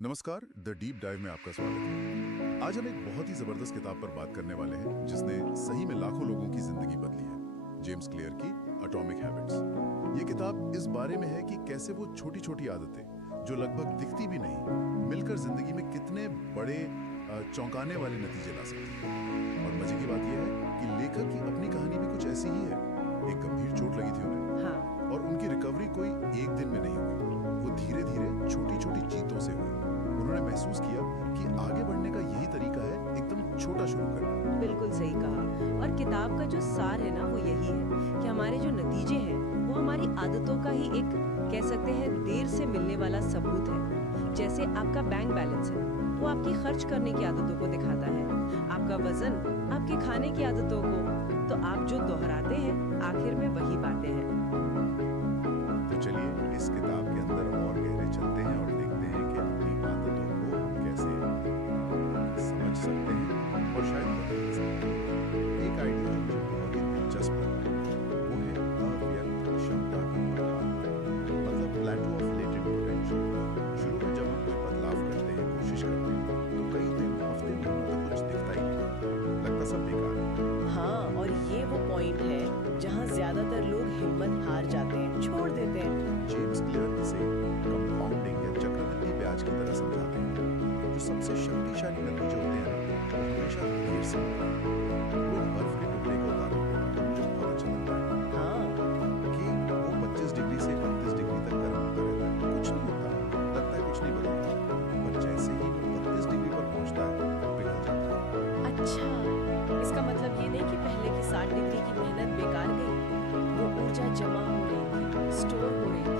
नमस्कार, the deep dive में आपका स्वागत है। आज हम एक बहुत ही जबरदस्त किताब पर बात करने वाले हैं जिसने सही में लाखों लोगों की जिंदगी बदली है। जेम्स क्लियर की एटॉमिक हैबिट्स। ये किताब इस बारे में है कि कैसे वो छोटी छोटी आदतें जो लगभग दिखती भी नहीं मिलकर जिंदगी में कितने बड़े चौंकाने वाले नतीजे ला सकती है। और मजे की बात यह है कि लेखक की अपनी कहानी भी कुछ ऐसी ही है। एक गंभीर चोट लगी थी उन्हें, हाँ। और उनकी रिकवरी कोई एक दिन में नहीं हुई। वो धीरे धीरे छोटी छोटी जीतों से हुई। उन्होंने महसूस किया कि आगे बढ़ने का यही तरीका है, एकदम छोटा शुरू करना। बिल्कुल सही कहा। और किताब का जो सार है ना, वो यही है कि हमारे जो नतीजे हैं वो हमारी आदतों का ही एक, कह सकते हैं, देर से मिलने वाला सबूत है। जैसे आपका बैंक बैलेंस है, वो आपकी खर्च करने की आदतों को दिखाता है। आपका वजन आपके खाने की आदतों को। तो आप जो दोहराते हैं आखिर में वही पाते हैं। तो चलिए इस किताब के अंदर और गहरे चलते हैं और देखते हैं कि अपनी आदतों को हम कैसे समझ सकते हैं और शायद बदल सकते हैं। एक आइडिया जो मुझे बहुत ही दिलचस्प लगा वो है अव्यक्त क्षमता की पड़ताल, मतलब प्लेटो ऑफ लेटेंट पोटेंशियल। शुरू में जब हम कोई बदलाव करते हैं, कोशिश करते हैं, तो कई दिन, हफ्ते, महीनों तक कुछ दिखता ही नहीं, लगता सब बेकार है। हाँ, और ये वो पॉइंट है जहाँ ज्यादातर लोग हिम्मत हार जाते हैं, छोड़ देते हैं। जेम्स क्लियर इसे कंपाउंडिंग या चक्रवृद्धि ब्याज की तरह समझाते हैं। जो सबसे शक्तिशाली नतीजे होते हैं वो हमेशा देर से होते हैं। लोग बर्फ के टुकड़े को उतारते हैं तो मुझे बहुत अच्छा लगता है हाँ, कि वो 25 डिग्री से 31 डिग्री तक गर्म होता रहता है, कुछ नहीं होता, लगता है कुछ नहीं बदलता, पर जैसे ही वो 32 डिग्री पर पहुंचता है पिघल जाता है। अच्छा, इसका मतलब ये नहीं कि पहले की 60 डिग्री की मेहनत बेकार गई। वो ऊर्जा जमा हो रही थी, स्टोर हो रही थी।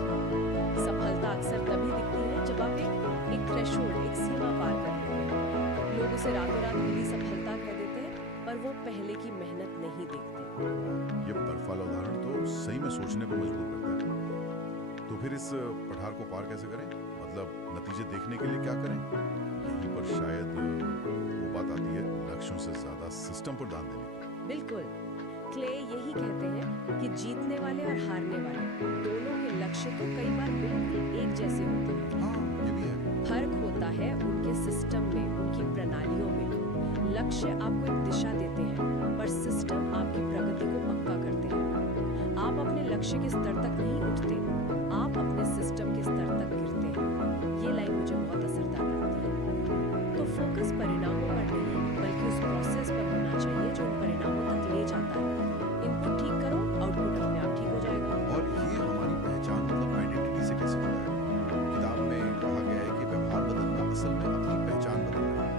सफलता अक्सर तभी दिखती है जब आप एक थ्रेशोल्ड, एक सीमा पार कर लेते हैं। लोग उसे रातों रात मिली सफलता कह देते हैं, पर वो पहले की मेहनत नहीं देखते। ये बर्फ वाला उदाहरण तो सही में सोचने पर मजबूर करता है। तो फिर इस पठार को पार कैसे करें, मतलब नतीजे देखने के लिए क्या करें? यहीं पर शायद वो बात आती है लक्ष्यों से ज्यादा सिस्टम पर ध्यान देने की। बिल्कुल। क्ले यही कहते हैं कि जीतने वाले और हारने वाले दोनों के लक्ष्य तो कई बार बिल्कुल एक जैसे होते हैं। हाँ, ये भी है। फर्क होता है उनके सिस्टम में, उनकी प्रणालियों में। लक्ष्य आपको एक दिशा देते हैं, पर सिस्टम आपकी प्रगति को पक्का करते हैं। आप अपने लक्ष्य के स्तर तक नहीं उठते, आप अपने सिस्टम के स्तर तक गिरते हैं। ये लाइन मुझे बहुत असरदार लगती है। तो फोकस परिणामों पर नहीं, बल्कि उस प्रोसेस पर होना चाहिए जो उन परिणामों तक ले जाता है। इनपुट ठीक करो, आउटपुट अपने आप ठीक हो जाएगा। और ये हमारी पहचान, मतलब आइडेंटिटी से कैसे जुड़ा है? किताब में कहा गया है कि व्यवहार बदलना असल में अपनी पहचान बदलना है।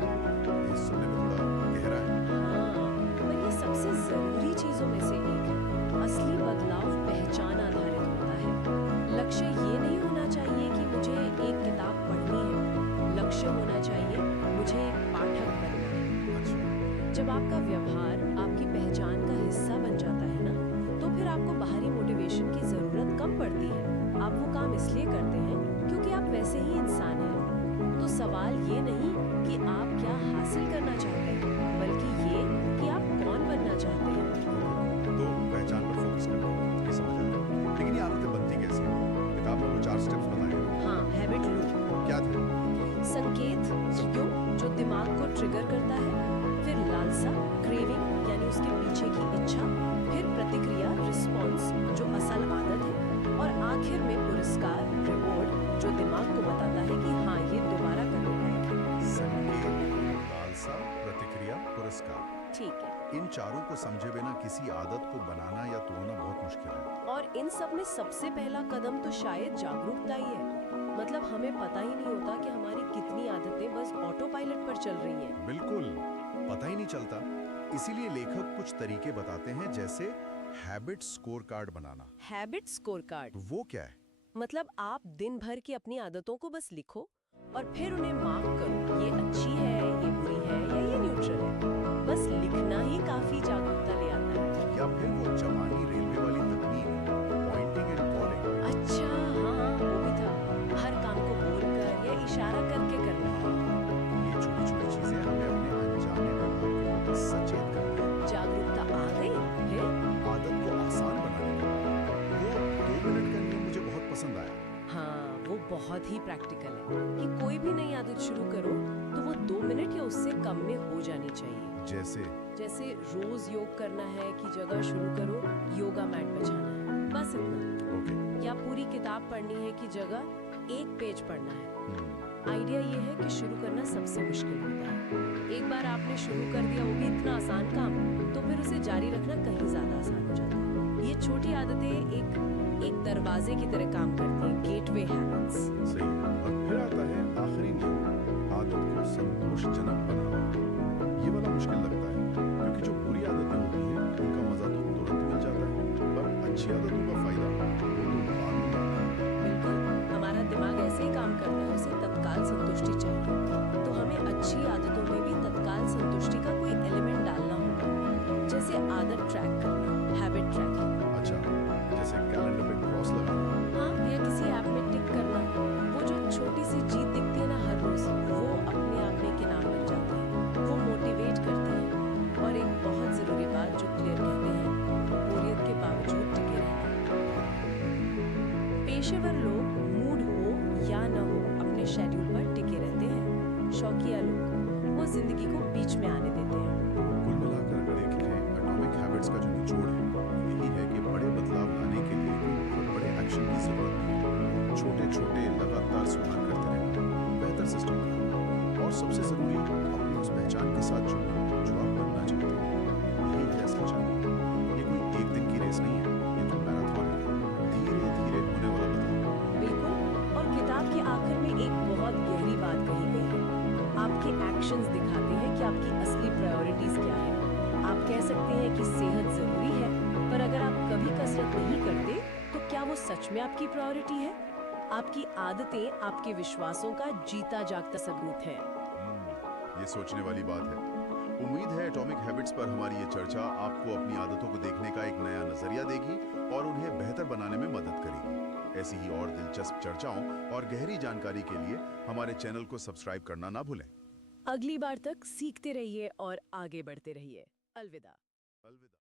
ये सुनने में थोड़ा गहरा है। हाँ, पर ये सबसे जरूरी चीजों में से एक है। असली बदलाव पहचान आधारित होता है। लक्ष्य ये नहीं होना चाहिए कि मुझे एक किताब पढ़नी है। लक्ष्य होना चाहिए मुझे एक पाठक बनना है। अच्छा, जब आपका व्यवहार आपकी पहचान का हिस्सा बन जाता है ना, तो फिर आपको बाहरी मोटिवेशन की जरूरत कम पड़ती है। आप वो काम इसलिए करते हैं क्योंकि आप वैसे ही इंसान हैं। तो सवाल ये नहीं कि आप क्या हासिल करना चाहते हैं, बल्कि ये कि आप कौन बनना चाहते हैं। तो पहचान पर फोकस करना, ये समझ आया। लेकिन ये आदतें बनती कैसे हैं? किताब में वो 4 स्टेप्स बताए हैं। हाँ, हैबिट लूप। क्या थे? संकेत क्यों जो दिमाग को ट्रिगर करता है, फिर लालसा, क्रेविंग यानी उसके पीछे की इच्छा, फिर प्रतिक्रिया, रिस्पॉन्स जो असल आदत है, और आखिर में पुरस्कार, रिवॉर्ड जो दिमाग को बताता है कि हाँ, ये दोबारा करने लायक है। संकेत, लालसा, प्रतिक्रिया, पुरस्कार। ठीक है। इन चारों को समझे बिना किसी आदत को बनाना या तोड़ना बहुत मुश्किल है। और इन सब में सबसे पहला कदम तो शायद जागरूकता ही है। मतलब हमें पता ही नहीं होता कि हमारी कितनी आदतें बस ऑटो पायलट पर चल रही हैं। बिल्कुल, पता ही नहीं चलता। इसीलिए लेखक कुछ तरीके बताते हैं, जैसे हैबिट स्कोर कार्ड बनाना। हैबिट स्कोर कार्ड वो क्या है? मतलब आप दिन भर की अपनी आदतों को बस लिखो और फिर उन्हें मार्क करो। ये अच्छी है, ये बुरी है, या ये न्यूट्रल है। बस लिखना ही काफी जागरूकता ले आता है। या फिर वो जापानी रेलवे वाली तकनीक, पॉइंटिंग एंड कॉलिंग। अच्छा, हाँ, वो भी था। हर काम को बोलकर या इशारा करके करना। ये छोटी छोटी चीजें हमें अपने अनजाने व्यवहार के प्रति सचेत करती हैं। जागरूकता आ गई, फिर आदत को आसान बनाने के लिए वो 2 मिनट का नियम मुझे बहुत पसंद आया। हाँ, वो बहुत बहुत ही प्रैक्टिकल है कि कोई भी नई आदत शुरू करो तो वो 2 मिनट या उससे कम में हो जानी चाहिए। जैसे रोज योग करना है की जगह शुरू करो योगा मैट बिछाना है, बस इतना। ओके। या पूरी किताब पढ़नी है की जगह एक पेज पढ़ना है। आइडिया ये है कि शुरू करना सबसे मुश्किल होता है। एक बार आपने शुरू कर दिया, वो भी इतना आसान काम, तो फिर उसे जारी रखना कहीं ज्यादा आसान हो जाता है। ये छोटी आदतें एक दरवाजे की तरह काम करती हैं, गेटवे हैबिट्स। सही। और फिर आता है आखिरी नियम, आदत को संतोषजनक बनाना। ये वाला मुश्किल लगता है क्योंकि जो बुरी आदतें होती हैं उनका मजा तो तुरंत मिल जाता है, पर अच्छी आदतों का फायदा वो तो बाद में मिलता है। बिल्कुल, हमारा दिमाग ऐसे ही काम करता है, उसे तत्काल संतुष्टि चाहिए। तो हमें अच्छी आदतों में भी तत्काल संतुष्टि का कोई एलिमेंट डालना होगा, जैसे आदत ट्रैक करना, हैबिट ट्रैकिंग। अच्छा, जैसे कैलेंडर पे क्रॉस लगाना। हाँ, या किसी ऐप में टिक करना। वो जो छोटी सी जीत दिखती है ना हर रोज, वो अपने आप में एक इनाम बन जाती है, वो मोटिवेट करती है। और एक बहुत जरूरी बात जो क्लियर कहते हैं, बोरियत के बावजूद टिके रहना। पेशेवर लोग मूड हो या न हो अपने शेड्यूल पर टिके रहते हैं। शौकिया लोग वो जिंदगी को बीच में आने देते हैं। कुल मिलाकर अगर देखें, एटॉमिक हैबिट्स का जो निचोड़ है यही है कि बड़े बदलाव लाने के लिए कोई बहुत बड़े एक्शन की जरूरत नहीं है। छोटे छोटे लगातार सुधार करते रहना, बेहतर सिस्टम बनाना और सबसे जरूरी अपनी उस पहचान के साथ जुड़ना जो आप बनना चाहते हैं। यही है असली चाबी। ये कोई एक दिन की रेस नहीं है, ये तो मैराथन है, धीरे धीरे होने वाला बदलाव। बिल्कुल। और किताब के आखिर में एक बहुत गहरी बात कही गई है, आपके एक्शंस दिखाते हैं कि आपकी असली प्रायोरिटीज क्या है। आप कह सकते हैं कि सेहत जरूरी है, पर अगर आप कभी कसरत नहीं करते तो क्या वो सच में आपकी प्रायोरिटी है? आपकी आदतें आपके विश्वासों का जीता जागता सबूत है। ये सोचने वाली बात है। उम्मीद है एटॉमिक हैबिट्स पर हमारी ये चर्चा आपको अपनी आदतों को देखने का एक नया नजरिया देगी और उन्हें बेहतर बनाने में मदद करेगी। ऐसी ही और दिलचस्प चर्चाओं और गहरी जानकारी के लिए हमारे चैनल को सब्सक्राइब करना ना भूलें। अगली बार तक सीखते रहिए और आगे बढ़ते रहिए। अलविदा। अलविदा।